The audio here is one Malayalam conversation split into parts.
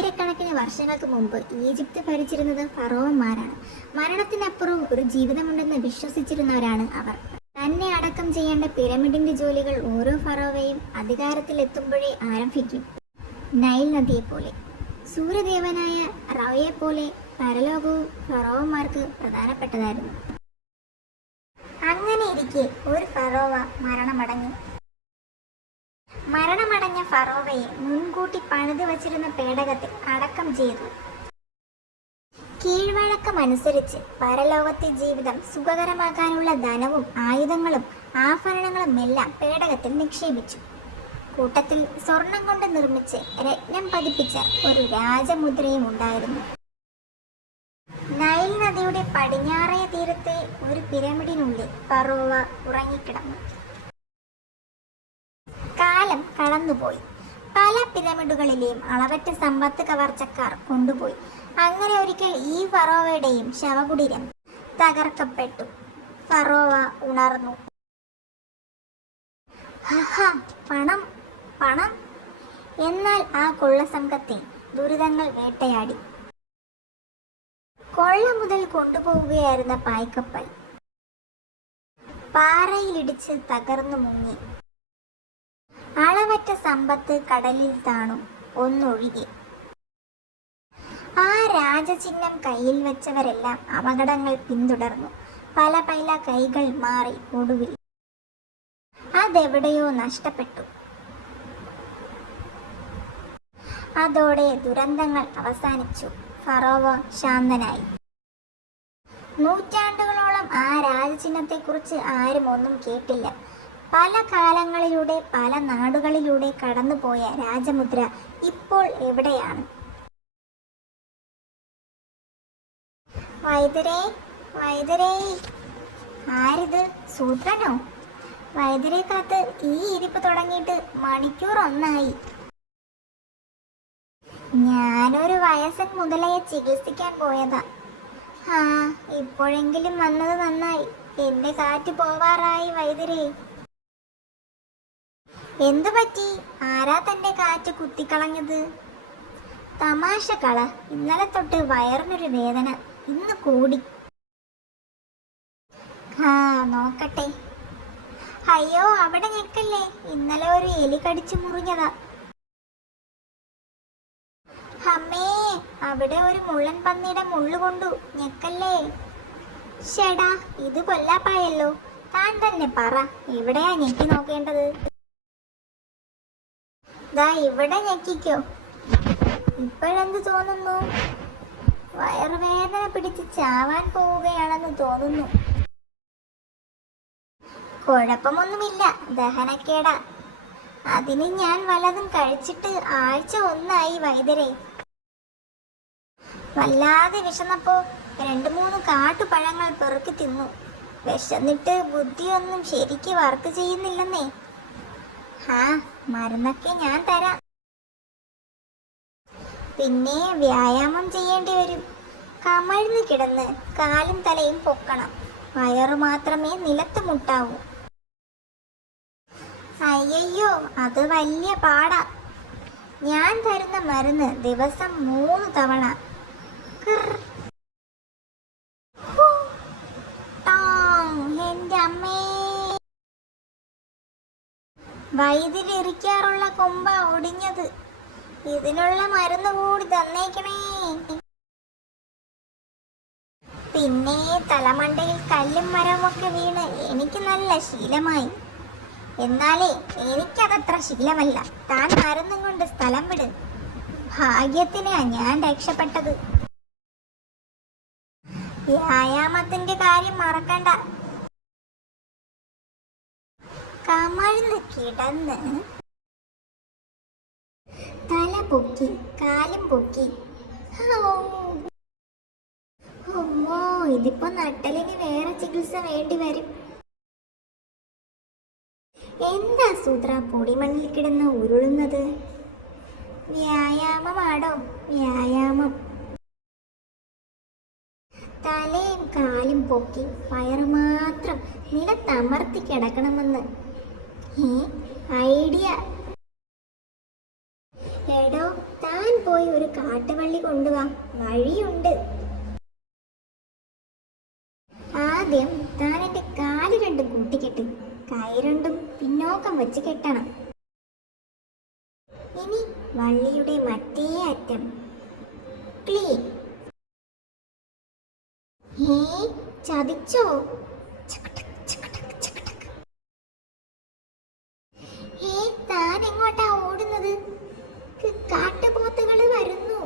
ആയിരക്കണക്കിന് വർഷങ്ങൾക്ക് മുമ്പ് ഈജിപ്ത് ഭരിച്ചിരുന്നത് ഫറോവന്മാരാണ്. മരണത്തിനപ്പുറവും ഒരു ജീവിതമുണ്ടെന്ന് വിശ്വസിച്ചിരുന്നവരാണ് അവർ. തന്നെ അടക്കം ചെയ്യേണ്ട പിരമിഡിന്റെ ജോലികൾ ഓരോ ഫറോവയും അധികാരത്തിലെത്തുമ്പോഴേ ആരംഭിക്കും. നൈൽ നദിയെപ്പോലെ, സൂര്യദേവനായ റവയെപ്പോലെ പരലോകവും ഫറോവന്മാർക്ക് പ്രധാനപ്പെട്ടതായിരുന്നു. അങ്ങനെയിരിക്കെ ഒരു ഫറോവ മരണമടഞ്ഞ ഫറോവയെ മുൻകൂട്ടി പണിത് വച്ചിരുന്ന പേടകത്തിൽ അടക്കം ചെയ്തു. കീഴ്വഴക്കമനുസരിച്ച് പരലോകത്തെ ജീവിതം സുഖകരമാക്കാനുള്ള ധനവും ആയുധങ്ങളും ആഭരണങ്ങളും എല്ലാം പേടകത്തിൽ നിക്ഷേപിച്ചു. കൂട്ടത്തിൽ സ്വർണം കൊണ്ട് നിർമ്മിച്ച് രത്നം പതിപ്പിച്ച ഒരു രാജമുദ്രയും ഉണ്ടായിരുന്നു. നൈൽ നദിയുടെ പടിഞ്ഞാറേ തീരത്തെ ഒരു പിരമിഡിനുള്ളിൽ ഫറോവ ഉറങ്ങിക്കിടന്നു. കാലം കടന്നുപോയി. പല പിരമിഡുകളിലെയും അളവറ്റ സമ്പത്ത് കവർച്ചക്കാർ കൊണ്ടുപോയി. അങ്ങനെ ഒരിക്കൽ ഈ ഫറോവയുടെയും ശവകുടീരം തകർക്കപ്പെട്ടു. ഫറോവ ഉണർന്നു. പണം പണം എന്നാൽ ആ കൊള്ളസംഘത്തെ ദുരിതങ്ങൾ വേട്ടയാടി. കൊള്ള മുതൽ കൊണ്ടുപോവുകയായിരുന്ന പായ്ക്കപ്പൽ പാറയിലിടിച്ച് തകർന്നു മുങ്ങി. അളവറ്റ സമ്പത്ത് കടലിൽ താണു, ഒന്നൊഴികെ. ആ രാജചിഹ്നം കയ്യിൽ വെച്ചവരെല്ലാം അപകടങ്ങൾ പിന്തുടർന്നു. പല കൈകൾ മാറി. ഒടുവിൽ അതെവിടെയോ നഷ്ടപ്പെട്ടു. അതോടെ ദുരന്തങ്ങൾ അവസാനിച്ചു. ഫറോവ ശാന്തനായി. നൂറ്റാണ്ടുകളോളം ആ രാജചിഹ്നത്തെക്കുറിച്ച് ആരും ഒന്നും കേട്ടില്ല. പല കാലങ്ങളിലൂടെ പല നാടുകളിലൂടെ കടന്നുപോയ രാജമുദ്ര ഇപ്പോൾ എവിടെയാണ്? വൈദ്യരേ, ആരിത്? സൂത്രനോ? വൈദ്യരെ കാത്ത് ഈ ഇരിപ്പ് തുടങ്ങിയിട്ട് മണിക്കൂർ ഒന്നായി. ഞാനൊരു വയസ്സൻ മുതലയെ ചികിത്സിക്കാൻ പോയതാ. ഇപ്പോഴെങ്കിലും വന്നത് നന്നായി. എന്റെ കാറ്റ് പോവാറായി വൈദ്യരേ. എന്തു പറ്റി? ആരാ തന്റെ കാറ്റ് കുത്തിക്കളഞ്ഞത്? തമാശ കള. ഇന്നലെ തൊട്ട് വയറിനൊരു വേദന, ഇന്ന് കൂടി. നോക്കട്ടെ. അയ്യോ, അവിടെ ഞെക്കല്ലേ. ഇന്നലെ ഒരു എലി കടിച്ചു മുറിഞ്ഞതാ. അമ്മേ, അവിടെ ഒരു മുള്ളൻ പന്നിയുടെ മുള്ളുകൊണ്ടു. ഞെക്കല്ലേ. ഷെടാ, ഇത് കൊല്ലാപ്പായല്ലോ. താൻ തന്നെ പറ, എവിടെയാ ഞെക്കി നോക്കേണ്ടത്? ദാ ഇവിടെ ഞെക്കിക്കോ. ഇപ്പോഴെന്ത് തോന്നുന്നു? വയറുവേദന പിടിച്ച് ചാവാൻ പോവുകയാണെന്ന് തോന്നുന്നു. കുഴപ്പമൊന്നുമില്ല, ദഹനക്കേടാ. അതിന് ഞാൻ വല്ലതും കഴിച്ചിട്ട് ആഴ്ച ഒന്നായി വൈദ്യരെ. വല്ലാതെ വിശന്നപ്പോ 2-3 കാട്ടുപഴങ്ങൾ പെറുക്കി തിന്നു. വിശന്നിട്ട് ബുദ്ധിയൊന്നും ശരിക്ക് വർക്ക് ചെയ്യുന്നില്ലെന്നേ. മരുന്നൊക്കെ ഞാൻ തരാം. പിന്നെ വ്യായാമം ചെയ്യേണ്ടി വരും. കമഴ്ന്ന് കിടന്ന് കാലും തലയും പൊക്കണം. വയറു മാത്രമേ നിലത്ത് മുട്ടാവൂ. അയ്യോ, അത് വലിയ പാടാ. ഞാൻ തരുന്ന മരുന്ന് ദിവസം 3 തവണ. എന്റെ അമ്മേ, വൈദ്യരിക്കാറുള്ള കൊമ്പ ഒടിഞ്ഞത്. ഇതിനുള്ള മരുന്ന് കൂടി തന്നേക്കണേ. പിന്നെ തലമണ്ടയിൽ കല്ലും മരമൊക്കെ വീണ് എനിക്ക് നല്ല ശീലമായി. എന്നാലേ എനിക്കതത്ര ശീലമല്ല. താൻ മരുന്നും കൊണ്ട് സ്ഥലം വിട്. ഭാഗ്യത്തിനാ ഞാൻ രക്ഷപ്പെട്ടത്. വ്യായാമത്തിന്റെ കാര്യം മറക്കണ്ട. കമഴ്ന്ന് കിടന്ന് തല പൊക്കി കാലും പൊക്കി. ഇതിപ്പോ നട്ടലിന് വേറെ ചികിത്സ വേണ്ടി വരും. എന്താ സൂത്ര പൊടിമണ്ണിൽ കിടന്ന് ഉരുളുന്നത്? വ്യായാമമാണോ? വ്യായാമം. തലയും കാലും പൊക്കി വയറ് മാത്രം നിലത്തമർത്തി കിടക്കണമെന്ന് ഐഡിയ. എടോ, താൻ പോയി ഒരു കാട്ടുവള്ളി കൊണ്ടുവാ, വഴിയുണ്ട്. ആദ്യം താൻ എൻ്റെ കാല് രണ്ടും കൂട്ടിക്കെട്ട്, കൈ രണ്ടും പിന്നോക്കം വെച്ച് കെട്ടണം. ഇനി വള്ളിയുടെ മറ്റേ അറ്റം ക്ലീൻ. ചതിച്ചോ? താൻ എങ്ങോട്ടാ ഓടുന്നത്? കാട്ടുപോത്തുകള് വരുന്നു.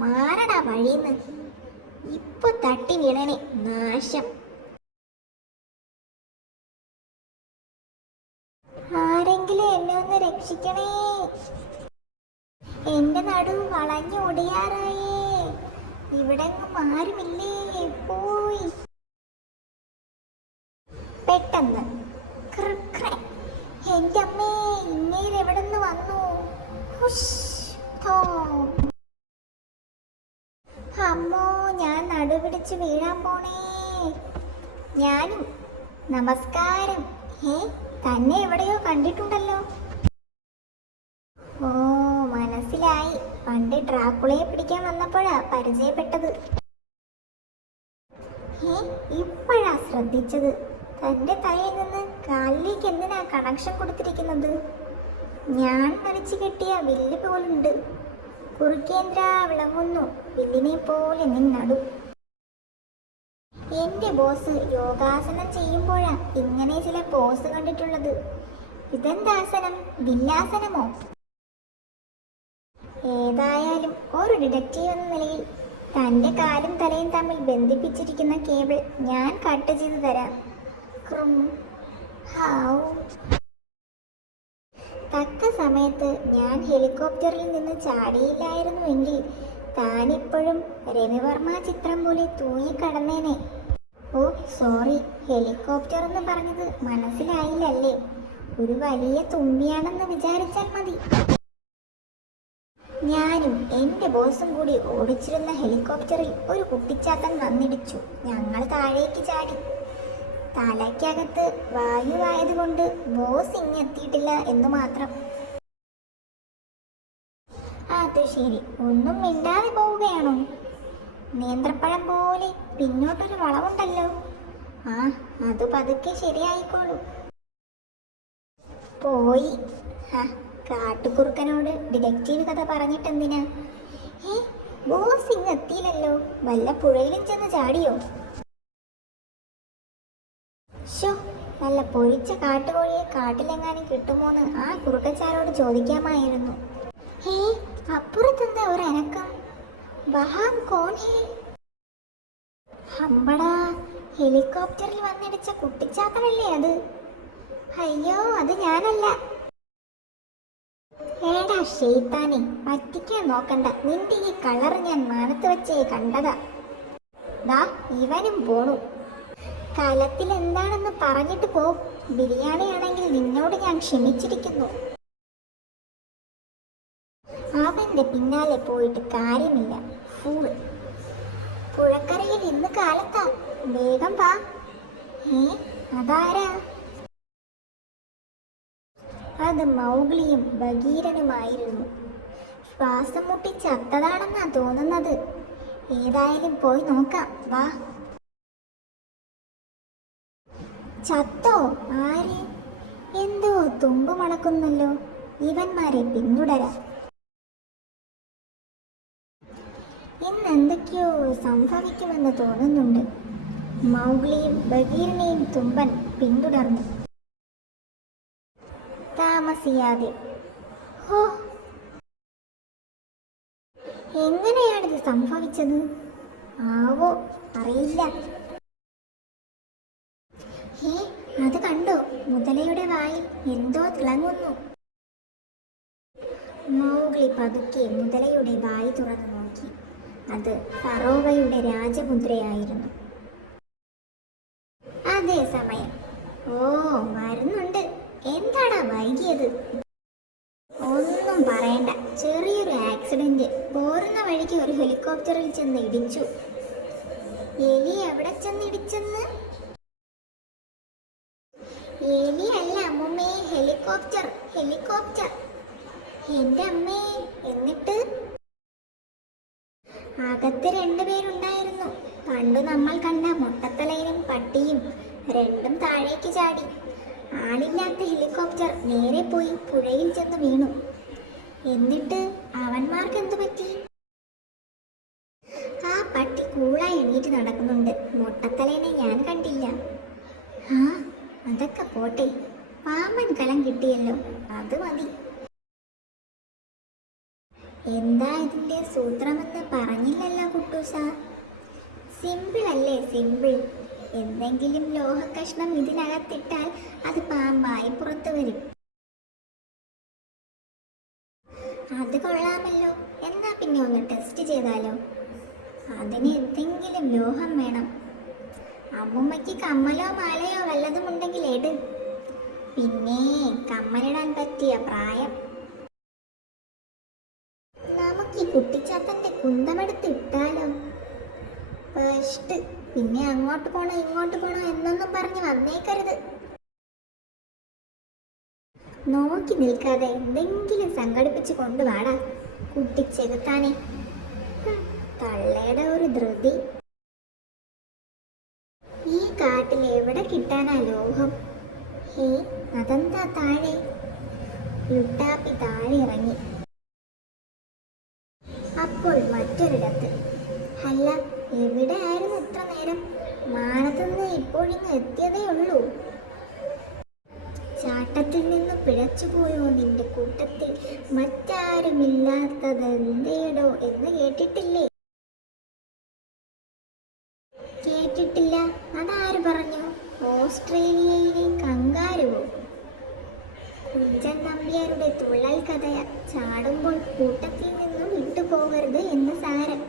മാറടാ വഴിന്ന്, ഇപ്പൊ തട്ടി വീണനെ, നാശം. ആരെങ്കിലും എന്നെ ഒന്ന് രക്ഷിക്കണേ, എന്റെ നടുവ് വളഞ്ഞു ഒടിയാറായേ, ഇവിടെങ്ങും ആരുമില്ലേ, പോയി. പെട്ടെന്ന് എന്റെ അമ്മേ, ഇന്നേൽ എവിടെന്ന് വന്നു? അമ്മോ, ഞാൻ നടുപിടിച്ച് വീഴാൻ പോണേ. ഞാനും. നമസ്കാരം. തന്നെ എവിടെയോ കണ്ടിട്ടുണ്ടല്ലോ. ഓ, മനസ്സിലായി. പണ്ട് ഡ്രാക്കുളയെ പിടിക്കാൻ വന്നപ്പോഴാ പരിചയപ്പെട്ടത്. ഇപ്പോഴാ ശ്രദ്ധിച്ചത്. തന്റെ തലയിൽ നിന്ന് കാലിലേക്ക് എന്തിനാ കണക്ഷൻ കൊടുത്തിരിക്കുന്നത്? ഞാൻ വലിച്ചു കെട്ടിയ വില്ല് പോലുണ്ട്. കുറുക്കേന്ദ്ര വിളങ്ങുന്നു, വില്ലിനെ പോലെ നിന്നടു. എന്റെ ബോസ് യോഗാസനം ചെയ്യുമ്പോഴാ ഇങ്ങനെ ചില പോസ് കണ്ടിട്ടുള്ളത്. ഇതെന്താസനം? വില്ലാസനമോ? ഏതായാലും ഒരു ഡിറ്റക്റ്റീവ് എന്ന നിലയിൽ തന്റെ കാലും തലയും തമ്മിൽ ബന്ധിപ്പിച്ചിരിക്കുന്ന കേബിൾ ഞാൻ കട്ട് ചെയ്തു തരാം. തക്ക സമയത്ത് ഞാൻ ഹെലികോപ്റ്ററിൽ നിന്ന് ചാടിയില്ലായിരുന്നുവെങ്കിൽ താനിപ്പോഴും രവിവർമ്മ ചിത്രം പോലെ തൂങ്ങിക്കടന്നേനെ. ഓ സോറി, ഹെലികോപ്റ്റർ എന്ന് പറഞ്ഞത് മനസ്സിലായില്ലല്ലേ? ഒരു വലിയ തുമ്പിയാണെന്ന് വിചാരിച്ചാൽ മതി. ഞാനും എൻ്റെ ബോസും കൂടി ഓടിച്ചിരുന്ന ഹെലികോപ്റ്ററിൽ ഒരു കുട്ടിച്ചാത്തൻ വന്നിടിച്ചു. ഞങ്ങൾ താഴേക്ക് ചാടി. തലയ്ക്കകത്ത് വായുവായതുകൊണ്ട് ബോസ് ഇങ്ങെത്തിയിട്ടില്ല എന്ന് മാത്രം. അത് ശരി, ഒന്നും മിണ്ടാതെ പോവുകയാണോ? നേന്ത്രപ്പഴം പോലെ പിന്നോട്ടൊരു വളവുണ്ടല്ലോ. അത് പതുക്കെ ശരിയായിക്കോളൂ. പോയി. കാട്ടുകുറുക്കനോട് ഡിറ്റക്റ്റീവ് കഥ പറഞ്ഞിട്ടെന്തിനാ? ബോസ് ഇങ്ങെത്തിയില്ലല്ലോ. വല്ല പുഴയിലും ചെന്ന് ചാടിയോ? നല്ല പൊരിച്ച കാട്ടുകോഴിയെ കാട്ടിലെങ്ങാനും കിട്ടുമോന്ന് ആ കുറുക്കച്ചാരോട് ചോദിക്കാമായിരുന്നു. അപ്പുറത്തെന്താ ഒരു അനക്കം? വഹാം കോൺ ഹേ? ഹമ്പടാ, ഹെലികോപ്റ്ററിൽ വന്നിടിച്ച കുട്ടിച്ചാത്തനല്ലേ അത്? അയ്യോ, അത് ഞാനല്ല. ഏടാ ഷെയ്ത്താനെ, പറ്റിക്കാൻ നോക്കണ്ട. നിന്റെ ഈ കളറ് ഞാൻ മാനത്ത് വെച്ചേ കണ്ടതാ. ദാ ഇവനും പോണു. കലത്തിൽ എന്താണെന്ന് പറഞ്ഞിട്ട് പോ. ബിരിയാണിയാണെങ്കിൽ നിന്നോട് ഞാൻ ക്ഷമിച്ചിരിക്കുന്നു. അവന്റെ പിന്നാലെ പോയിട്ട് കാര്യമില്ല, ഫൂൾ. പുഴക്കരയിൽ ഇന്ന് കാലത്താ, വേഗം വാ. അതാരാ? അത് മൗഗ്ലിയും ബഗീരനുമായിരുന്നു. ശ്വാസം മുട്ടി ചത്തതാണെന്നാ തോന്നുന്നത്. ഏതായാലും പോയി നോക്കാം, വാ. ചത്തോ? ആര്? എന്തോ തുമ്പ് മണക്കുന്നല്ലോ. ഇവന്മാരെ പിന്തുടരാം. ഇന്ന് എന്തൊക്കെയോ സംഭവിക്കുമെന്ന് തോന്നുന്നുണ്ട്. മൗഗ്ലിയും ബഗീറിനെയും തുമ്പൻ പിന്തുടർന്നു. താമസിയാതെ. എങ്ങനെയാണിത് സംഭവിച്ചത്? ആവോ, അറിയില്ല. അത് കണ്ടോ? മുതലയുടെ വായിൽ എന്തോ തിളങ്ങുന്നു. മൗഗ്ലി പതുക്കെ മുതലയുടെ വായി തുറന്നു നോക്കി. അത് ഫറോവയുടെ രാജമുദ്രയായിരുന്നു. അതേ സമയം. വരുന്നുണ്ട്. എന്താടാ വൈകിയത്? ഒന്നും പറയണ്ട, ചെറിയൊരു ആക്സിഡന്റ്. പോരുന്ന വഴിക്ക് ഒരു ഹെലികോപ്റ്ററിൽ ചെന്ന് ഇടിച്ചു. എലി എവിടെ ചെന്ന് ഇടിച്ചെന്ന്? എലിയല്ല അമ്മുമ്മേ, ഹെലികോപ്റ്റർ, ഹെലികോപ്റ്റർ. എന്റെ അമ്മേ. എന്നിട്ട് അകത്ത് രണ്ടുപേരുണ്ടായിരുന്നു. പണ്ട് നമ്മൾ കണ്ട മൊട്ടത്തലയനും പട്ടിയും. രണ്ടും താഴേക്ക് ചാടി. ആളില്ലാത്ത ഹെലികോപ്റ്റർ നേരെ പോയി പുഴയിൽ ചെന്ന് വീണു. എന്നിട്ട് അവന്മാർക്ക് എന്തു പറ്റി? ആ പട്ടി കൂളായി എണീറ്റ് നടക്കുന്നുണ്ട്. മൊട്ടത്തലേനെ ഞാൻ കണ്ടില്ല. ആ, അതൊക്കെ പോട്ടെ, പാമ്പൻ കലം കിട്ടിയല്ലോ, അത് മതി. എന്താ ഇതിന്റെ സൂത്രമെന്ന് പറഞ്ഞില്ലല്ലോ കുട്ടൂസ. സിമ്പിൾ അല്ലേ, സിമ്പിൾ. എന്തെങ്കിലും ലോഹ കഷ്ണം ഇതിനകത്തിട്ടാൽ അത് പാമ്പായി പുറത്തു വരും. അത് കൊള്ളാമല്ലോ. എന്നാ പിന്നെ ഒന്ന് ടെസ്റ്റ് ചെയ്താലോ? അതിന് എന്തെങ്കിലും ലോഹം വേണം. അമ്മുമ്മയ്ക്ക് കമ്മലോ മാലയോ വല്ലതും ഉണ്ടെങ്കിൽ എട്. പിന്നെ കമ്മലിടാൻ പറ്റിയ പ്രായം. നമുക്ക് ഈ കുട്ടിച്ചാത്തന്റെ കുന്തമെടുത്ത് ഇട്ടാലോ? ഫസ്റ്റ് പിന്നെ അങ്ങോട്ട് പോണോ ഇങ്ങോട്ട് പോണോ എന്നൊന്നും പറഞ്ഞ് വന്നേക്കരുത്. നോക്കി നിൽക്കാതെ എന്തെങ്കിലും സംഘടിപ്പിച്ച് കൊണ്ടുവാടാ കുട്ടിച്ചെകുത്താനെ. തള്ളയുടെ ഒരു ധൃതി. ഈ കാട്ടിൽ എവിടെ കിട്ടാനാ ലോഹം? ഹേ, അതെന്താ താഴെ? ലുട്ടാപ്പി താഴെ ഇറങ്ങി. അപ്പോൾ മറ്റൊരിടത്ത്. അല്ല, എവിടെ ആയിരുന്നു ഇത്ര നേരം? മാനത്തുനിന്ന് ഇപ്പോഴിങ്ങ് എത്തിയതേ ഉള്ളൂ. ചാട്ടത്തിൽ നിന്ന് പിഴച്ചുപോയോ നിന്റെ കൂട്ടത്തിൽ മറ്റാരുമില്ലാത്തത് എന്തേടോ എന്ന് കേട്ടിട്ടില്ലേ? കേട്ടിട്ടില്ല. അതാര് പറഞ്ഞു? ഓസ്ട്രേലിയയിലെ കങ്കാരുവോ? കുഞ്ചൻ നമ്പ്യാരുടെ തുള്ളൽ കഥയ. ചാടുമ്പോൾ കൂട്ടത്തിൽ നിന്നും വിട്ടുപോകരുത് എന്ന് സാരം.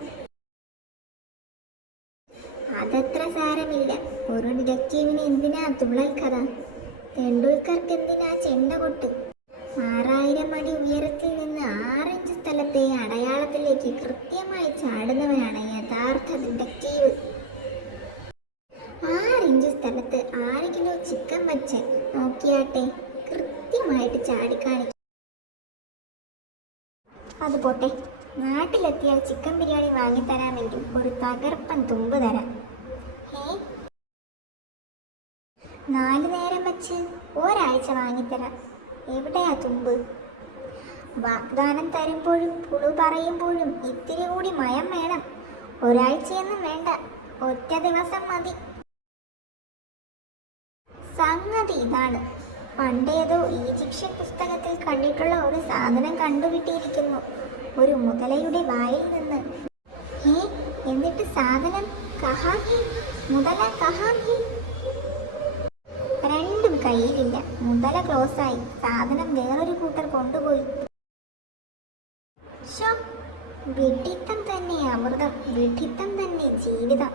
അതത്ര സാരമില്ല. ഒരു ഡിറ്റക്റ്റീവിന് എന്തിനാ തുള്ളൽ കഥ? തെണ്ടുൽക്കർക്ക് എന്തിനാ ചെണ്ട കൊട്ട്? 6000 അടി ഉയരത്തിൽ നിന്ന് 6 ഇഞ്ച് സ്ഥലത്തെ അടയാളത്തിലേക്ക് കൃത്യമായി ചാടുന്നവനാണ് യഥാർത്ഥ ഡിറ്റക്റ്റീവ്. 6 ഇഞ്ച് സ്ഥലത്ത് 6 കിലോ ചിക്കൻ വച്ച് നോക്കിയാട്ടെ, കൃത്യമായിട്ട് ചാടിക്കാണിക്കും. അത് പോട്ടെ, നാട്ടിലെത്തിയാൽ ചിക്കൻ ബിരിയാണി വാങ്ങിത്തരാമെങ്കിൽ ഒരു തകർപ്പൻ തുമ്പ് തരാം. 4 നേരം വച്ച് ഒരാഴ്ച വാങ്ങിത്തരാം. എവിടെയാ തുമ്പ്? വാഗ്ദാനം തരുമ്പോഴും പുളു പറയുമ്പോഴും ഇത്തിരി കൂടി മയം വേണം. ഒരാഴ്ചയൊന്നും വേണ്ട, ഒറ്റ ദിവസം മതി. സംഗതി ഇതാണ്. പണ്ടേതോ ഈജിപ്ഷ്യൻ പുസ്തകത്തിൽ കണ്ടിട്ടുള്ള ഒരു സാധനം കണ്ടുകിട്ടിയിരിക്കുന്നു, ഒരു മുതലയുടെ വായിൽ നിന്ന്. എന്നിട്ട് സാധനം കഹാം ഹി? മുതല കഹാം ഹി? രണ്ടും കയ്യിലില്ല. മുതല ക്ലോസായി. സാധനം വേറൊരു കൂട്ടർ കൊണ്ടുപോയി. വിഡ്ഢിത്തം തന്നെ അമൃതം, വിഡ്ഢിത്തം തന്നെ ജീവിതം.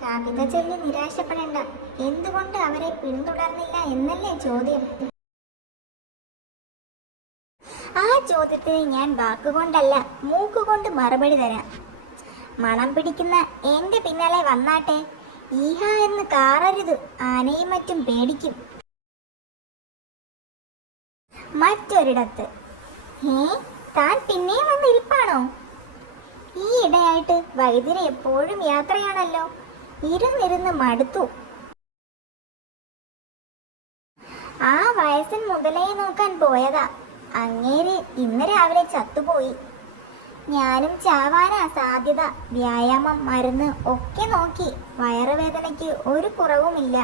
കവിത ചൊല്ലി നിരാശപ്പെടേണ്ട. എന്തുകൊണ്ട് അവരെ പിന്തുടർന്നില്ല എന്നല്ലേ ചോദ്യം. ആ ചോദ്യത്തിന് ഞാൻ വാക്കുകൊണ്ടല്ല, മൂക്കുകൊണ്ട് മറുപടി തരാം. മണം പിടിക്കുന്ന എന്റെ പിന്നാലെ വന്നാട്ടെ. ഈഹ എന്ന് കാറരുത്, ആനയും മറ്റും പേടിക്കും. മറ്റൊരിടത്ത്. താൻ പിന്നെയും വന്നിരിപ്പാണോ? ഈ ഇടയായിട്ട് വൈദ്യര് എപ്പോഴും യാത്രയാണല്ലോ. ഇരുന്നിരുന്ന് മടുത്തു. ആ വയസ്സൻ മുതലയെ നോക്കാൻ പോയതാ. അങ്ങേര് ഇന്ന് രാവിലെ ചത്തുപോയി. ഞാനും ചാവാനാ സാധ്യത. വ്യായാമം, മരുന്ന് ഒക്കെ നോക്കി. വയറുവേദനയ്ക്ക് ഒരു കുറവുമില്ല.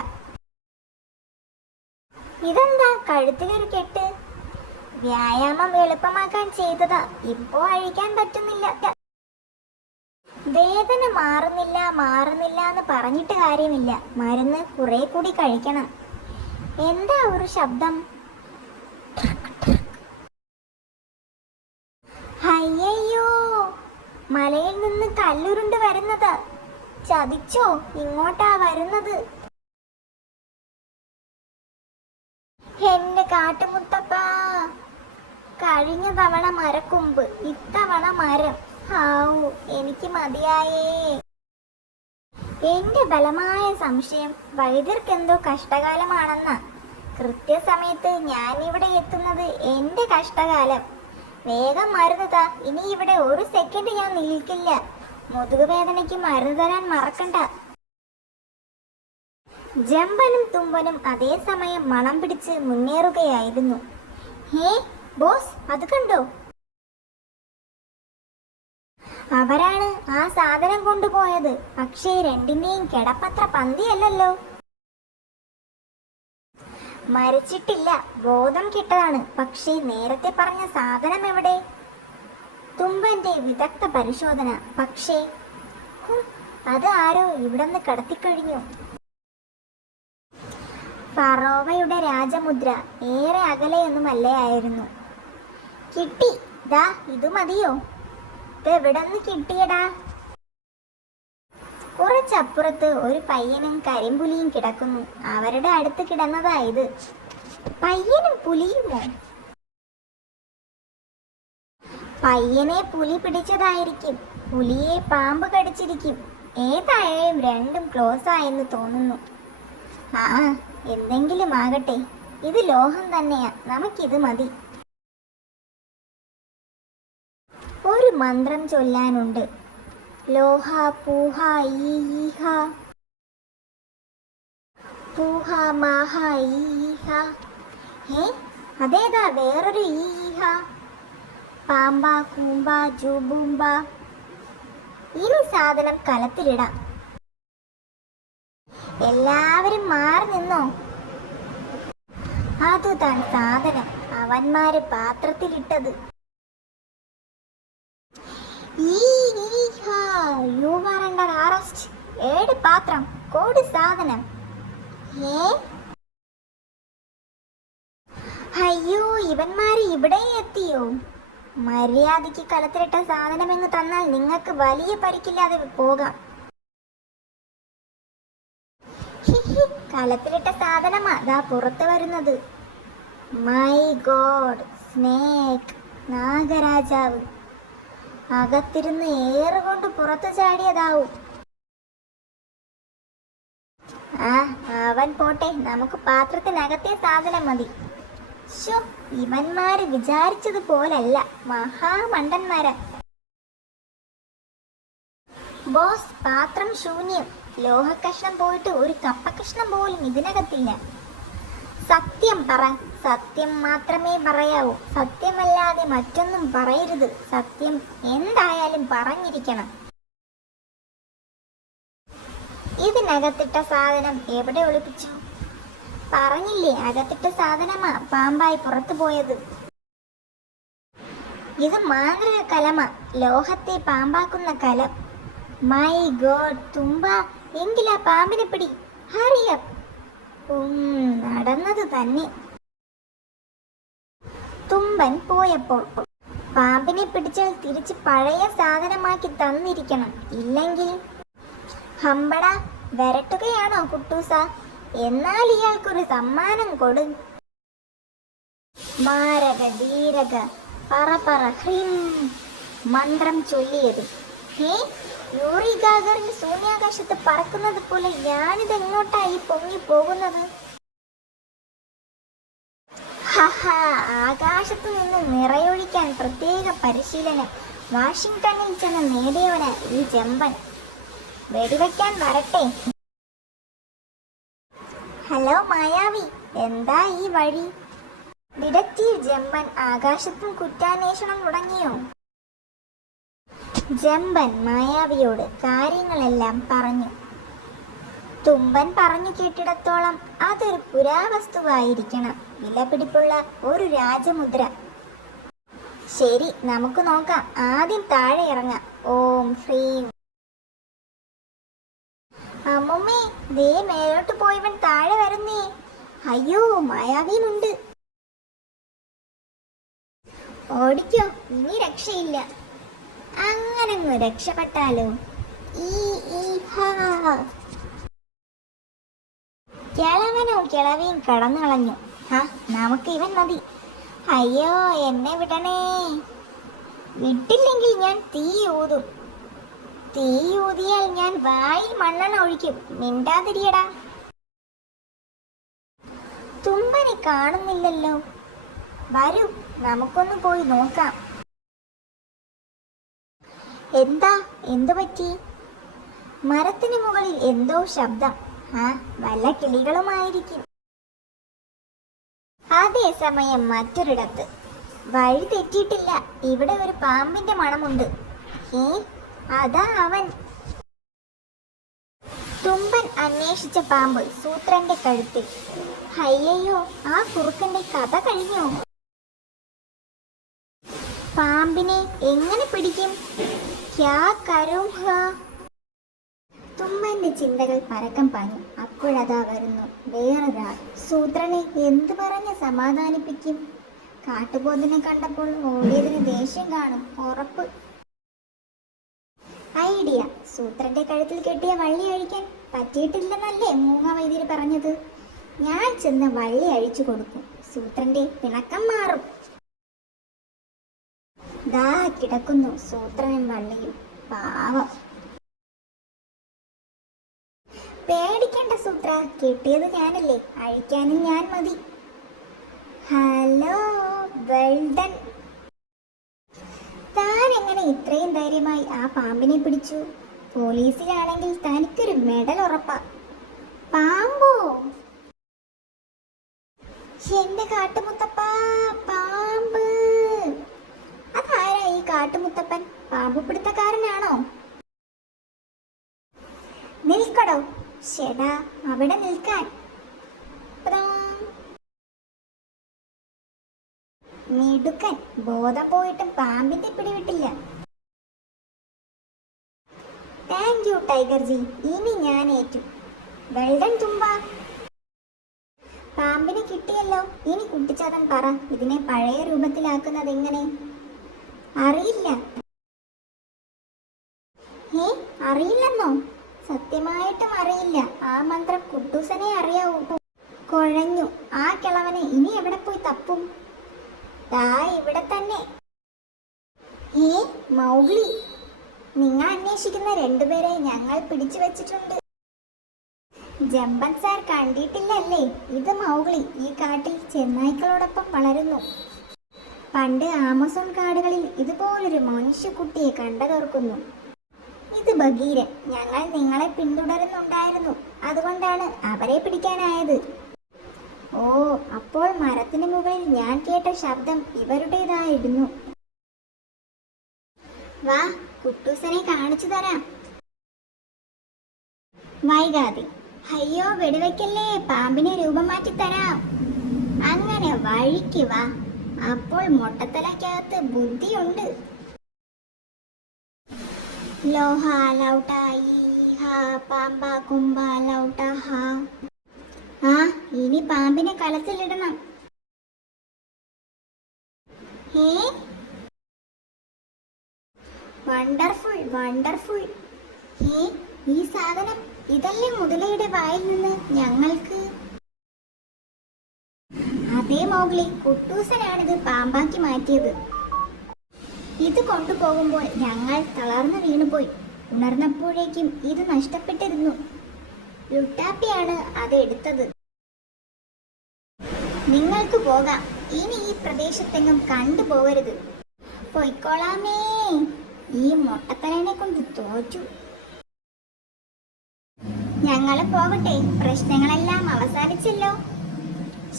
ഇതെന്താ കഴുത്തിലൊരു കെട്ട്? വ്യായാമം എളുപ്പമാക്കാൻ ചെയ്തതാ. ഇപ്പോ അഴിക്കാൻ പറ്റുന്നില്ല. വേദന മാറുന്നില്ല എന്ന് പറഞ്ഞിട്ട് കാര്യമില്ല. മരുന്ന് കുറെ കൂടി കഴിക്കണം. എന്താ ഒരു ശബ്ദം? അയ്യോ, മലയിൽ നിന്ന് കല്ലുരുണ്ട് വരുന്നത്. ചതിച്ചോ? ഇങ്ങോട്ടാ വരുന്നത്. എന്റെ കാട്ടുമുത്തപ്പാ. കഴിഞ്ഞ തവണ മരക്കൊമ്പ്, ഇത്തവണ മരം. ഹാവൂ, എനിക്ക് മതിയായേ. എന്റെ ബലമായ സംശയം വൈദ്യർക്കെന്തോ കഷ്ടകാലമാണെന്നാ. കൃത്യസമയത്ത് ഞാൻ ഇവിടെ എത്തുന്നത് എന്റെ കഷ്ടകാലം. വേഗം മരുന്ന് താ, ഇനി ഇവിടെ ഒരു സെക്കൻഡ് ഞാൻ നിൽക്കില്ല. മുതുകുവേദനയ്ക്ക് മരുന്ന് തരാൻ മറക്കണ്ട. ജമ്പനും തുമ്പനും അതേസമയം മണം പിടിച്ച് മുന്നേറുകയായിരുന്നു. ഹേ ബോസ്, അത് കണ്ടോ? അവരാണ് ആ സാധനം കൊണ്ടുപോയത്. പക്ഷേ രണ്ടിന്റെയും കിടപ്പത്ര പന്തിയല്ലല്ലോ. മരിച്ചിട്ടില്ല, ബോധം കിട്ടതാണ്. പക്ഷേ നേരത്തെ പറഞ്ഞ സാധനം എവിടെ? തുമ്പന്റെ വിദഗ്ധ പരിശോധന. പക്ഷേ അത് ആരോ ഇവിടുന്ന് കടത്തിക്കഴിഞ്ഞു. ഫറോവയുടെ രാജമുദ്ര ഏറെ അകലെയൊന്നുമല്ലേ ആയിരുന്നു. കിട്ടി, ദാ ഇത് മതിയോ? ഇതെവിടെന്ന് കിട്ടിയടാ? കുറച്ചപ്പുറത്ത് ഒരു പയ്യനും കരിമ്പുലിയും കിടക്കുന്നു. അവരുടെ അടുത്ത് കിടന്നതാ ഇത്. പയ്യനും പുലിയുമോ? പയ്യനെ പുലി പിടിച്ചതായിരിക്കും, പുലിയെ പാമ്പ് കടിച്ചിരിക്കും. ഏതായാലും രണ്ടും ക്ലോസ് ആയെന്ന് തോന്നുന്നു. ആ, എന്തെങ്കിലും ആകട്ടെ, ഇത് ലോഹം തന്നെയാ, നമുക്കിത് മതി. ഒരു മന്ത്രം ചൊല്ലാനുണ്ട്. ലോഹ പൂഹ ഈഹ പൂഹ മാഹ ഈഹ. അതേതാ വേറൊരു ഈഹ? പാമ്പ കൂമ്പ ജൂബൂമ്പ. ഇനി സാധനം കലത്തിലിടാം. എല്ലാവരും മാറി നിന്നോ. അതുതാൻ സാധനം, അവന്മാര് പാത്രത്തിലിട്ടത്. ഏട് പാത്രം, കോട് സാധനം. അയ്യോ, ഇവന്മാര് ഇവിടെ എത്തിയോ? മര്യാദയ്ക്ക് കലത്തിലിട്ട സാധനം എന്ന് തന്നാൽ നിങ്ങൾക്ക് വലിയ പരിക്കില്ലാതെ പോകാം. കലത്തിലിട്ട സാധനമാ ദാ പുറത്ത് വരുന്നത്. മൈ ഗോഡ്, സ്നേക്ക്, നാഗരാജാവ് അകത്തിരുന്ന് ഏറുകൊണ്ട് പുറത്തു ചാടിയതാവും. അവൻ പോട്ടെ, നമുക്ക് പാത്രത്തിനകത്തെ സാധനം മതി. ഇവന്മാര് വിചാരിച്ചത് പോലല്ല, മഹാമണ്ടന്മാരാ. ബോസ്, പാത്രം ശൂന്യം. ലോഹക്കഷ്ണം പോയിട്ട് ഒരു കപ്പക്കഷ്ണം പോലും ഇതിനകത്തില്ല. സത്യം പറ, സത്യം മാത്രമേ പറയാവൂ. സത്യമല്ലാതെ മറ്റൊന്നും പറയരുത്. സത്യം എന്തായാലും പറഞ്ഞിരിക്കണം. ഇതിനകത്തിട്ട സാധനം എവിടെ ഒളിപ്പിച്ചു? പറഞ്ഞില്ലേ, അകത്തിട്ട സാധനമാ പാമ്പായി പുറത്തു പോയത്. ഇത് മാന്ത്രിക കലമ, ലോഹത്തെ പാമ്പാക്കുന്ന കലം. മൈ ഗോഡ് തുമ്പ, എങ്കിലാ പാമ്പിനെ പിടി. ഹറിയപ്പ്. നടന്നത് തന്നെ. തുമ്പൻ പോയപ്പോൾ പാമ്പിനെ പിടിച്ചാൽ തിരിച്ച് പഴയ സാധനമാക്കി തന്നിരിക്കണം. ഇല്ലെങ്കിൽ ഹമ്പട വരട്ടുകയാണോ കുട്ടൂസ? എന്നാൽ ഇയാൾക്കൊരു സമ്മാനം കൊടു. മാരക ധീരക പറ പറ ഹ്രീം മന്ത്രം ചൊല്ലിയത്. യൂറി ഗാഗറിൻ ശൂന്യാകാശത്ത് പറക്കുന്നത് പോലെ ഞാനിതെങ്ങോട്ടായി പൊങ്ങി പോകുന്നത്? ആകാശത്തു നിന്ന് നിറയൊഴിക്കാൻ പ്രത്യേക പരിശീലനം വാഷിംഗ്ടണിൽ ചെന്ന് നേടിയവന് ഈ ജമ്പൻ. വെടിവെക്കാൻ വരട്ടെ. ഹലോ മായാവി, എന്താ ഈ വഴി? ഡിറ്റക്റ്റീവ് ജമ്പൻ ആകാശത്തും കുറ്റാന്വേഷണം തുടങ്ങിയോ? ജമ്പൻ മായാവിയോട് കാര്യങ്ങളെല്ലാം പറഞ്ഞു. തുമ്പൻ പറഞ്ഞു കേട്ടിടത്തോളം അതൊരു പുരാവസ്തുവായിരിക്കണം, വിലപിടിപ്പുള്ള ഒരു രാജമുദ്ര. ശരി, നമുക്ക് നോക്കാം. ആദ്യം താഴെ ഇറങ്ങാം. ഓം ശ്രീം. അമ്മുമ്മേ, ദേ മേലോട്ട് പോയവൻ താഴെ വരുന്നേ. അയ്യോ, മായാവിയുണ്ട്. ഓടിക്കോ, ഇനി രക്ഷയില്ല. അങ്ങനങ്ങ് രക്ഷപ്പെട്ടാലോ? കിളവനോ കിളവിയും കടന്നു കളഞ്ഞു. നമുക്ക് ഇവൻ മതി. അയ്യോ, എന്നെ വിടണേ. വിട്ടില്ലെങ്കിൽ ഞാൻ തീ ഊതും. തീ ഊതിയാൽ ഞാൻ വായിൽ മണ്ണെണ്ണ ഒഴിക്കും. മിണ്ടാതിരിയടാ. തുമ്പനെ കാണുന്നില്ലല്ലോ. വരൂ, നമുക്കൊന്ന് പോയി നോക്കാം. എന്താ, എന്തു പറ്റി? മരത്തിന് മുകളിൽ എന്തോ ശബ്ദം. വല്ല കിളികളുമായിരിക്കും. അതേസമയം മറ്റൊരിടത്ത് വഴി തെറ്റിയിട്ടില്ല. ഇവിടെ ഒരു പാമ്പിന്റെ മണമുണ്ട്. അതാ അവൻ. തുമ്പൻ അന്വേഷിച്ച പാമ്പ് സൂത്രന്റെ കഴുത്തിൽ. അയ്യയ്യോ, ആ കുറുക്കന്റെ കഥ കഴിഞ്ഞോ? പാമ്പിനെ എങ്ങനെ പിടിക്കും? ക്യാ കരും ഹാ? തുമ്പന്റെ ചിന്തകൾ പരക്കം പാഞ്ഞു. അപ്പോഴതാ വരുന്നു വേറൊരാൾ. സൂത്രനെ എന്തു പറഞ്ഞ് സമാധാനിപ്പിക്കും? കാട്ടുപോത്തിനെ കണ്ടപ്പോൾ ഓടിയതിന് ദേഷ്യം കാണും, ഉറപ്പ്. ഐഡിയ. സൂത്രന്റെ കഴുത്തിൽ കെട്ടിയ വള്ളി അഴിക്കാൻ പറ്റിയിട്ടില്ലെന്നല്ലേ മൂങ്ങ വൈദ്യര് പറഞ്ഞത്? ഞാൻ ചെന്ന് വള്ളി അഴിച്ചു കൊടുക്കും. സൂത്രന്റെ പിണക്കം മാറും. ദാ കിടക്കുന്നു സൂത്രനും വള്ളിയും. പാവം. പേടിക്കണ്ട സൂത്ര, കിട്ടിയത് ഞാനല്ലേ, അഴിക്കാനും ഞാൻ മതി. Hello, well done. താൻ എങ്ങനെ ഇത്രയും ധൈര്യമായി ആ പാമ്പിനെ പിടിച്ചു? പോലീസിലാണെങ്കിൽ തനിക്കൊരു മെഡൽ ഉറപ്പാ. പാമ്പോ? എന്റെ കാട്ടുമുത്തപ്പ, പാമ്പ്! അതാരാ ഈ കാട്ടുമുത്തപ്പൻ? പാമ്പ് പിടുത്തക്കാരനാണോ? നിൽക്കടോ. ശെടാ, അവിടെ നിൽക്കാൻ. മിടുക്കൻ. ബോധം പോയിട്ടും പാമ്പിന്റെ പിടിവിട്ടില്ല. താങ്ക് യു ടൈഗർ ജി, ഇനി ഞാൻ ഏറ്റു. വെൽഡൺ തുമ്പ. പാമ്പിനെ കിട്ടിയല്ലോ. ഇനി കുട്ടിച്ചാത്തൻ പറ, ഇതിനെ പഴയ രൂപത്തിലാക്കുന്നത് എങ്ങനെ? അറിയില്ല. അറിയില്ലെന്നോ? സത്യമായിട്ടും അറിയില്ല. ആ മന്ത്രം കുട്ടൂസനെ അറിയാവൂ. കുഴഞ്ഞു. ആ കിളവനെ ഇനി എവിടെ പോയി തപ്പും? ദാ ഇവിടെ തന്നെ. മൗഗ്ലി, നിങ്ങൾ അന്വേഷിക്കുന്ന രണ്ടുപേരെ ഞങ്ങൾ പിടിച്ചു വെച്ചിട്ടുണ്ട്. ജമ്പൻ സാർ കണ്ടിട്ടില്ലല്ലേ? ഇത് മൗഗ്ലി. ഈ കാട്ടിൽ ചെന്നായ്ക്കളോടൊപ്പം വളരുന്നു. പണ്ട് ആമസോൺ കാടുകളിൽ ഇതുപോലൊരു മനുഷ്യക്കുട്ടിയെ കണ്ടതോർക്കുന്നു. ഇത് ബഗീരൻ. ഞങ്ങൾ നിങ്ങളെ പിന്തുടരുന്നുണ്ടായിരുന്നു. അതുകൊണ്ടാണ് അവരെ പിടിക്കാനായത്. ഓ, അപ്പോൾ മരത്തിന് മുകളിൽ ഞാൻ കേട്ട ശബ്ദം ഇവരുടേതായിരുന്നു. വാ, കുട്ടൂസനെ കാണിച്ചു തരാം. വൈകാതെ. അയ്യോ, വെടിവെക്കല്ലേ, പാമ്പിനെ രൂപം മാറ്റി തരാം. അങ്ങനെ വഴിക്ക് വാ. അപ്പോൾ മൊട്ടത്തലക്കകത്ത് ബുദ്ധിയുണ്ട്. ലോഹ ലൗട്ട ഈഹാ, പാമ്പ കുംഭ ലൗട്ട ഹാ. ഇനി പാമ്പിനെ കലത്തിലിടണം. Wonderful, wonderful. ഈ സാധനം ഇതല്ലേ മുതലയുടെ വായിൽ നിന്ന് ഞങ്ങൾക്ക്? അതേ മൗഗ്ലി, കുട്ടൂസനാണിത് പാമ്പാക്കി മാറ്റിയത്. ഇത് കൊണ്ടുപോകുമ്പോൾ ഞങ്ങൾ തളർന്നു വീണുപോയി. ഉണർന്നപ്പോഴേക്കും ഇത് നഷ്ടപ്പെട്ടിരുന്നു. ലുട്ടാപ്പിയാണ് അത് എടുത്തത്. നിങ്ങൾക്ക് പോകാം. ഇനി ഈ പ്രദേശത്തെങ്ങും കണ്ടുപോകരുത്. പൊയ്ക്കോളാമേ. ഈ മൊട്ടത്തലനെ കൊണ്ട് തോറ്റു. ഞങ്ങൾ പോകട്ടെ. പ്രശ്നങ്ങളെല്ലാം അവസാനിച്ചല്ലോ.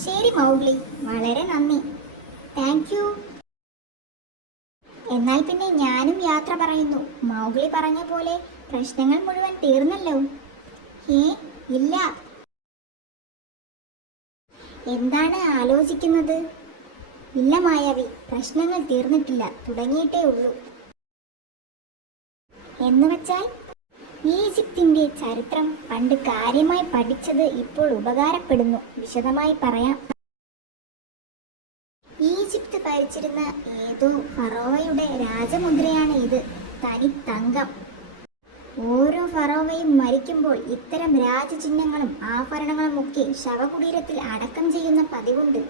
ശരി മൗഗ്ലി, വളരെ നന്ദി. Thank you. എന്നാൽ പിന്നെ ഞാനും യാത്ര പറയുന്നു. മൗഗ്ലി പറഞ്ഞ പോലെ പ്രശ്നങ്ങൾ മുഴുവൻ തീർന്നല്ലോ. ഇല്ല. എന്താണ് ആലോചിക്കുന്നത്? ഇല്ല മായാവി, പ്രശ്നങ്ങൾ തീർന്നിട്ടില്ല, തുടങ്ങിയിട്ടേ ഉള്ളൂ. എന്നുവെച്ചാൽ ഈജിപ്തിന്റെ ചരിത്രം പണ്ട് കാര്യമായി പഠിച്ചത് ഇപ്പോൾ ഉപകാരപ്പെടുന്നു. വിശദമായി പറയാം. ഈജിപ്ത് ഭരിച്ചിരുന്ന ഏതോ ഫറോവയുടെ രാജമുദ്രയാണ് ഇത്. തനി തങ്കം. ഓരോ ഫറോവയും മരിക്കുമ്പോൾ ഇത്തരം രാജചിഹ്നങ്ങളും ആഭരണങ്ങളും ഒക്കെ ശവകുടീരത്തിൽ അടക്കം ചെയ്യുന്ന പതിവുണ്ട്.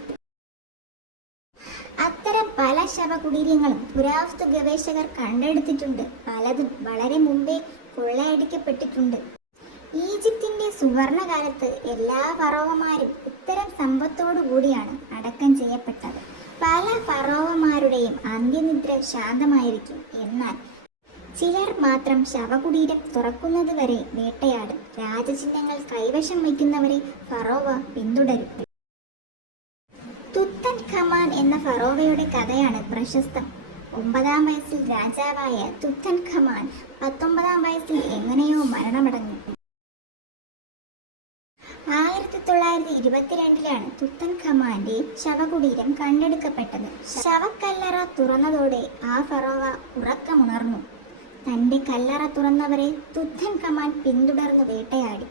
അത്തരം പല ശവകുടീരങ്ങളും പുരാവസ്തു ഗവേഷകർ കണ്ടെടുത്തിട്ടുണ്ട്. പലതും വളരെ മുമ്പേ കൊള്ളയടിക്കപ്പെട്ടിട്ടുണ്ട്. ഈജിപ്തിന്റെ സുവർണകാലത്ത് എല്ലാ ഫറോവമാരും ഇത്തരം സമ്പത്തോടു കൂടിയാണ് അടക്കം ചെയ്യപ്പെട്ടത്. പല ഫറോവമാരുടെയും അന്ത്യനിദ്ര ശാന്തമായിരിക്കും. എന്നാൽ ചിലർ മാത്രം ശവകുടീരം തുറക്കുന്നതുവരെ വേട്ടയാടും. രാജചിഹ്നങ്ങൾ കൈവശം വയ്ക്കുന്നവരെ ഫറോവ പിന്തുടരും. തുത്തൻ ഖമാൻ എന്ന ഫറോവയുടെ കഥയാണ് പ്രശസ്തം. 9-ാം വയസ്സിൽ രാജാവായ തുത്തൻ ഖമാൻ 19-ാം വയസ്സിൽ എങ്ങനെയോ മരണമടഞ്ഞു. 1922-ലാണ് തുത്തൻ ഖമാന്റെ ശവകുടീരം കണ്ടെടുക്കപ്പെട്ടത്. ശവക്കല്ലറ തുറന്നതോടെ ആ ഫറോവ ഉറക്കമുണർന്നു. തന്റെ കല്ലറ തുറന്നവരെ തുത്തൻ ഖമാൻ പിന്തുടർന്നു വേട്ടയാടി.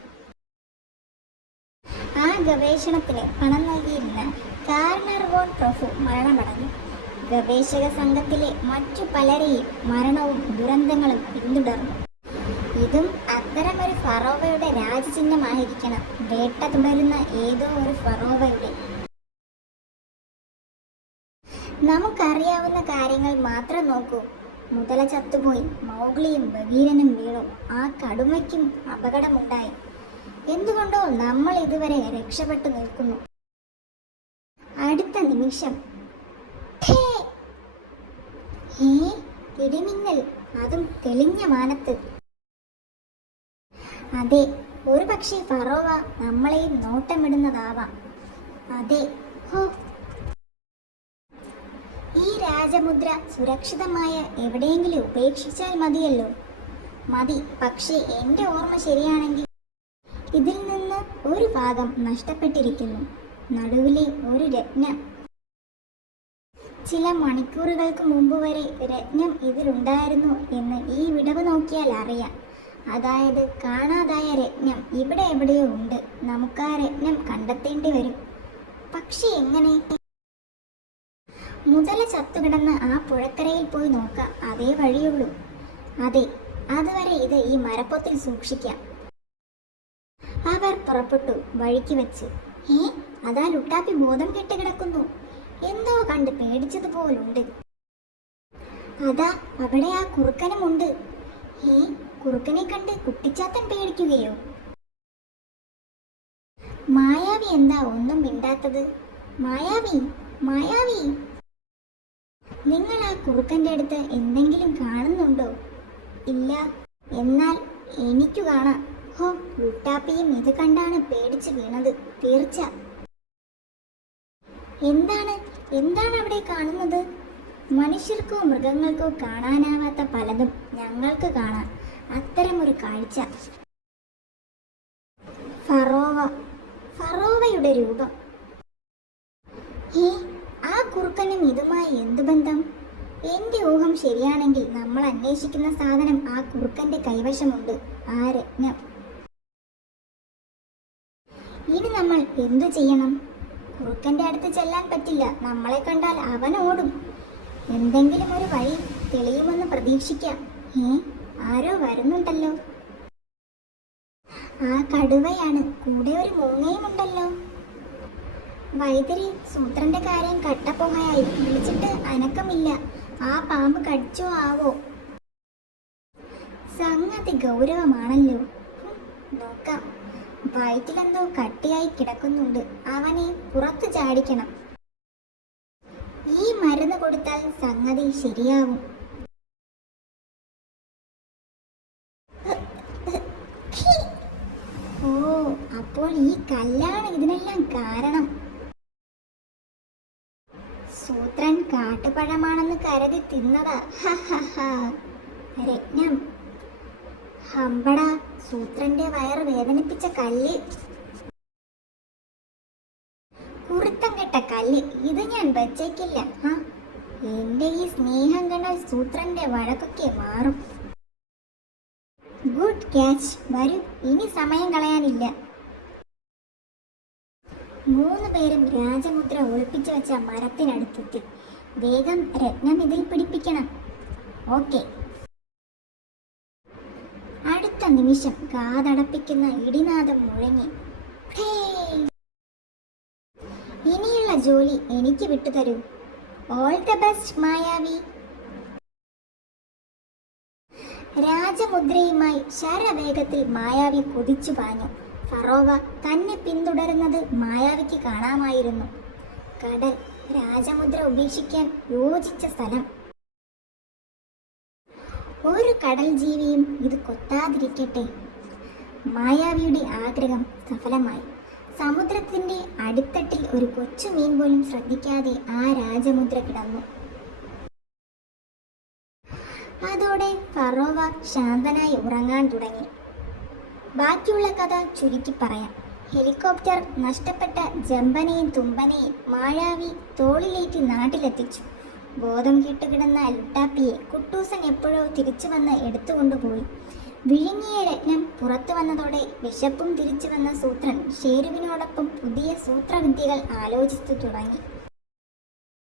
ആ ഗവേഷണത്തിന് പണം നൽകിയിരുന്ന കാർണർ വോൺ പ്രഭു മരണമടഞ്ഞു. ഗവേഷക സംഘത്തിലെ മറ്റു പലരെയും മരണവും ദുരന്തങ്ങളും പിന്തുടർന്നു. ഇതും അത്തരമൊരു ഫറോവയുടെ രാജചിഹ്നമായിരിക്കണം. വേട്ട തുടരുന്ന ഏതോ ഒരു ഫറോവയുടെ. നമുക്കറിയാവുന്ന കാര്യങ്ങൾ മാത്രം നോക്കൂ. മുതല ചത്തുപോയി, മൗഗ്ലിയും ബഗീരനും വീണു, ആ കടുമയ്ക്കും അപകടമുണ്ടായി. എന്തുകൊണ്ടോ നമ്മൾ ഇതുവരെ രക്ഷപ്പെട്ടു നിൽക്കുന്നു. അടുത്ത നിമിഷം ഇടിമിന്നൽ, അതും തെളിഞ്ഞ മാനത്ത്. അതെ, ഒരു പക്ഷേ ഫറോവ നമ്മളെയും നോട്ടമിടുന്നതാവാം. അതെ, ഹോ, ഈ രാജമുദ്ര സുരക്ഷിതമായ എവിടെയെങ്കിലും ഉപേക്ഷിച്ചാൽ മതിയല്ലോ. മതി. പക്ഷേ എൻ്റെ ഓർമ്മ ശരിയാണെങ്കിൽ ഇതിൽ നിന്ന് ഒരു ഭാഗം നഷ്ടപ്പെട്ടിരിക്കുന്നു. നടുവിലെ ഒരു രത്നം. ചില മണിക്കൂറുകൾക്ക് മുമ്പ് വരെ രത്നം ഇതിലുണ്ടായിരുന്നു എന്ന് ഈ വിടവ് നോക്കിയാൽ അറിയാം. അതായത് കാണാതായ രത്നം ഇവിടെ എവിടെയോ ഉണ്ട്. നമുക്ക് ആ രത്നം കണ്ടെത്തേണ്ടി വരും. പക്ഷെ എങ്ങനെ? മുതല ചത്തുകിടന്ന ആ പുഴക്കരയിൽ പോയി നോക്കാം. അതേ വഴിയുള്ളൂ. അതെ, അതുവരെ ഇത് ഈ മരപ്പൊത്തിൽ സൂക്ഷിക്കാം. അവർ പുറപ്പെട്ടു. വഴിക്ക് വെച്ച് അതാ ലുട്ടാപ്പി ബോധം കെട്ട് കിടക്കുന്നു. എന്തോ കണ്ട് പേടിച്ചതുപോലുണ്ട്. അതാ അവിടെ ആ കുറുക്കനുമുണ്ട്. കുറുക്കനെ കണ്ട് കുട്ടിച്ചാത്തൻ പേടിക്കുകയോ? മായാവി എന്താ ഒന്നും മിണ്ടാത്തത്? മായാവി, മായാവി, നിങ്ങൾ ആ കുറുക്കൻ്റെ അടുത്ത് എന്തെങ്കിലും കാണുന്നുണ്ടോ? ഇല്ല. എന്നാൽ എനിക്കു കാണാം. ഹോ, ലുട്ടാപ്പിയും ഇത് കണ്ടാണ് പേടിച്ച് വീണത്, തീർച്ച. എന്താണ് അവിടെ കാണുന്നത്? മനുഷ്യർക്കോ മൃഗങ്ങൾക്കോ കാണാനാവാത്ത പലതും ഞങ്ങൾക്ക് കാണാം. അത്തരമൊരു കാഴ്ച. ഫറോവയുടെ രൂപം. ആ കുറുക്കനും ഇതുമായി എന്തു ബന്ധം? എന്റെ ഊഹം ശരിയാണെങ്കിൽ നമ്മൾ അന്വേഷിക്കുന്ന സാധനം ആ കുറുക്കന്റെ കൈവശമുണ്ട്, ആ രത്നം. ഇനി നമ്മൾ എന്തു ചെയ്യണം? കുറുക്കന്റെ അടുത്ത് ചെല്ലാൻ പറ്റില്ല. നമ്മളെ കണ്ടാൽ അവൻ ഓടും. എന്തെങ്കിലും ഒരു വഴി തെളിയുമെന്ന് പ്രതീക്ഷിക്കാം. ആരോ വരുന്നുണ്ടല്ലോ. ആ കടുവയാണ്. കൂടെ ഒരു മൂങ്ങയുമുണ്ടല്ലോ. വൈദ്യരി, സൂത്രന്റെ കാര്യം കട്ടപ്പോകയായി. വിളിച്ചിട്ട് അനക്കമില്ല. ആ പാമ്പ് കടിച്ചോ ആവോ? സംഗതി ഗൗരവമാണല്ലോ. നോക്കാം. വയറ്റിലെന്തോ കട്ടിയായി കിടക്കുന്നുണ്ട്. അവനെ പുറത്തു ചാടിക്കണം. ഈ മരുന്ന് കൊടുത്താൽ സംഗതി ശരിയാവും. ഓ, അപ്പോൾ ഈ കല്ലാണ് ഇതിനെല്ലാം കാരണം. സൂത്രൻ കാട്ടുപഴമാണെന്ന് കരുതി തിന്നതാ. രത്നം. ഹമ്പട, സൂത്രന്റെ വയറ് വേദനിപ്പിച്ച കല്ല്. കുറുത്തം കെട്ട കല്ല്. ഇത് ഞാൻ വച്ചേക്കില്ല. എന്റെ ഈ സ്നേഹം കണ്ടാൽ സൂത്രന്റെ വഴക്കൊക്കെ മാറും. Good catch. വരൂ, ഇനി സമയം കളയാനില്ല. 3 പേരും രാജമുദ്ര ഒളിപ്പിച്ചു വെച്ച മരത്തിനടുത്തെത്തി. വേഗം രത്നം ഇതിൽ പിടിപ്പിക്കണം. ഓക്കെ. അടുത്ത നിമിഷം കാതടപ്പിക്കുന്ന ഇടിനാദം മുഴങ്ങി. ഇനിയുള്ള ജോലി എനിക്ക് വിട്ടുതരൂ. ഓൾ ദ ബെസ്റ്റ് മായാവി. രാജമുദ്രയുമായി ശരവേഗത്തിൽ മായാവി കുതിച്ചു പാഞ്ഞു. ഫറോവ തന്നെ പിന്തുടരുന്നത് മായാവിക്ക് കാണാമായിരുന്നു. കടൽ രാജമുദ്ര ഉപേക്ഷിക്കാൻ യോജിച്ച സ്ഥലം. ഒരു കടൽ ജീവിയും ഇത് കൊത്താതിരിക്കട്ടെ. മായാവിയുടെ ആഗ്രഹം സഫലമായി. സമുദ്രത്തിന്റെ അടിത്തട്ടിൽ ഒരു കൊച്ചു മീൻ പോലും ശ്രദ്ധിക്കാതെ ആ രാജമുദ്ര കിടന്നു. അതോടെ ഫറോവ ശാന്തനായി ഉറങ്ങാൻ തുടങ്ങി. ബാക്കിയുള്ള കഥ ചുരുക്കി പറയാം. ഹെലികോപ്റ്റർ നഷ്ടപ്പെട്ട ജമ്പനെയും തുമ്പനെയും മായാവി തോളിലേറ്റി നാട്ടിലെത്തിച്ചു. ബോധം കെട്ടുകിടന്ന ലുട്ടാപ്പിയെ കുട്ടൂസൻ എപ്പോഴോ തിരിച്ചു വന്ന് എടുത്തുകൊണ്ടുപോയി. വിഴുങ്ങിയ രത്നം പുറത്തു വന്നതോടെ വിശപ്പും തിരിച്ചു വന്ന സൂത്രൻ ഷേരുവിനോടൊപ്പം പുതിയ സൂത്രവിദ്യകൾ ആലോചിച്ചു തുടങ്ങി.